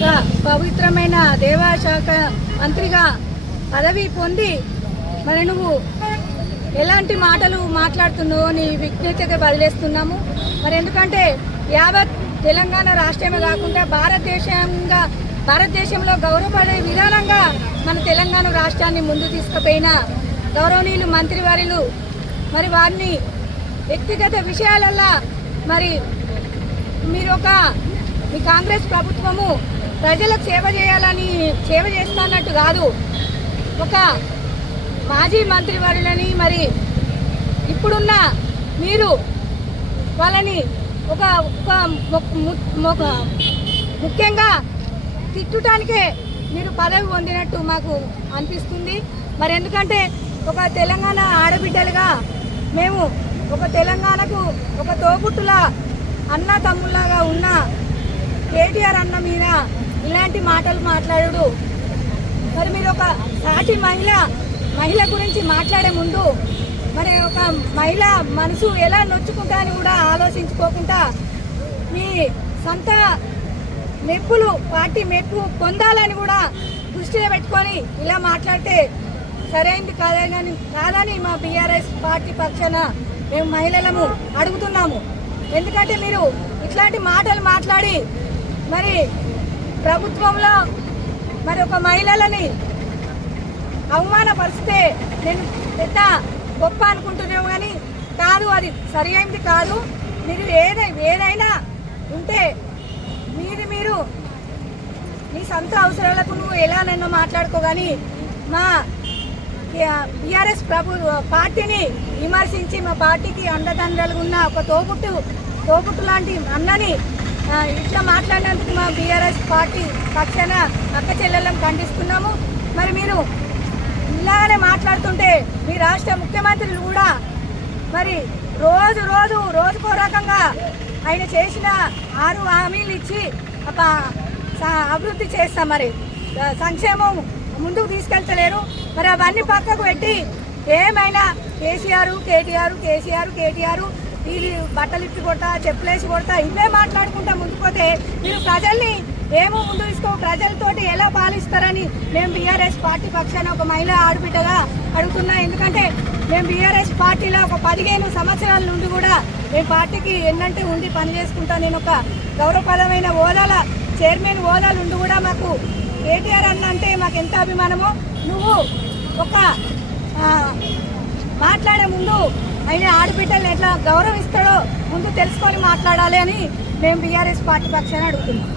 ఒక పవిత్రమైన దేవాశాఖ మంత్రిగా పదవి పొంది మరి నువ్వు ఎలాంటి మాటలు మాట్లాడుతున్నావు నీ విజ్ఞతగా బదిలేస్తున్నాము. మరి ఎందుకంటే యావత్ తెలంగాణ రాష్ట్రమే కాకుండా భారతదేశంలో గౌరవపడే విధానంగా మన తెలంగాణ రాష్ట్రాన్ని ముందు తీసుకుపోయిన గౌరవనీయులు మంత్రివర్యులు మరి వారిని వ్యక్తిగత విషయాలల్లో మరి మీరు మీ కాంగ్రెస్ ప్రభుత్వము ప్రజలకు సేవ చేస్తున్నట్టు కాదు. ఒక మాజీ మంత్రివర్యులని మరి ఇప్పుడున్న మీరు వాళ్ళని ముఖ్యంగా తిట్టడానికే మీరు పదవి పొందినట్టు మాకు అనిపిస్తుంది. మరి ఎందుకంటే ఒక తెలంగాణ ఆడబిడ్డలుగా మేము ఒక తెలంగాణకు ఒక తోబుట్టుల అన్న తమ్ముళ్ళగా ఉన్న కేటీఆర్ అన్న మీద ఇలాంటి మాటలు మాట్లాడు. మరి మీరు ఒక సాటి మహిళ గురించి మాట్లాడే ముందు మరి ఒక మహిళ మనసు ఎలా నొచ్చుకుంటా అని కూడా ఆలోచించుకోకుండా మీ సొంత పార్టీ మెప్పు పొందాలని కూడా దృష్టిలో పెట్టుకొని ఇలా మాట్లాడితే సరైనది కాదని మా బీఆర్ఎస్ పార్టీ పక్షాన మేము మహిళలము అడుగుతున్నాము. ఎందుకంటే మీరు ఇట్లాంటి మాటలు మాట్లాడి మరి ప్రభుత్వంలో మరి ఒక మహిళలని అవమానపరిస్తే నేను పెద్ద గొప్ప అనుకుంటున్నాము, కానీ కాదు, అది సరి అయింది కాదు. మీరు ఏదైనా ఉంటే మీరు మీ సొంత అవసరాలకు నువ్వు ఎలానైనా మాట్లాడుకోగాని మా బీఆర్ఎస్ పార్టీని విమర్శించి మా పార్టీకి అండదండలు ఉన్న ఒక తోబుట్టు లాంటి అన్నని ఇట్లా మాట్లాడినందుకు మా బీఆర్ఎస్ పార్టీ పక్షాన అక్క చెల్లెలను ఖండిస్తున్నాము. మరి మీరు ఇలాగనే మాట్లాడుతుంటే మీ రాష్ట్ర ముఖ్యమంత్రులు కూడా మరి రోజుకో రకంగా ఆయన చేసిన 6 హామీలు ఇచ్చి అభివృద్ధి చేస్తాం, మరి సంక్షేమం ముందుకు తీసుకెళ్తలేరు. మరి అవన్నీ పక్కకు పెట్టి ఏమైనా కేసీఆర్ ఇది బట్టలు ఇప్పి కొడతా, చెప్పులేసి కొడతా, ఇవే మాట్లాడుకుంటా ముందుకోతే మీరు ప్రజల్ని ఏమో ముందు తీసుకో, ప్రజలతోటి ఎలా పాలిస్తారని మేము బీఆర్ఎస్ పార్టీ పక్షాన ఒక మహిళా ఆడబిడ్డగా అడుగుతున్నా. ఎందుకంటే మేము బీఆర్ఎస్ పార్టీలో ఒక 15 సంవత్సరాల నుండి కూడా మేము పార్టీకి ఎన్నంటే ఉండి పనిచేసుకుంటా. నేను ఒక గౌరవప్రదమైన హోదాల చైర్మన్ హోదాలు ఉండి కూడా మాకు కేటీఆర్ అన్న అంటే మాకు ఎంత అభిమానమో, నువ్వు ఒక మాట్లాడే ముందు ఆయన ఆడబిడ్డలు ఎట్లా గౌరవిస్తాడో ముందు తెలుసుకొని మాట్లాడాలి అని మేము బీఆర్ఎస్ పార్టీ పక్షాన అడుగుతున్నాం.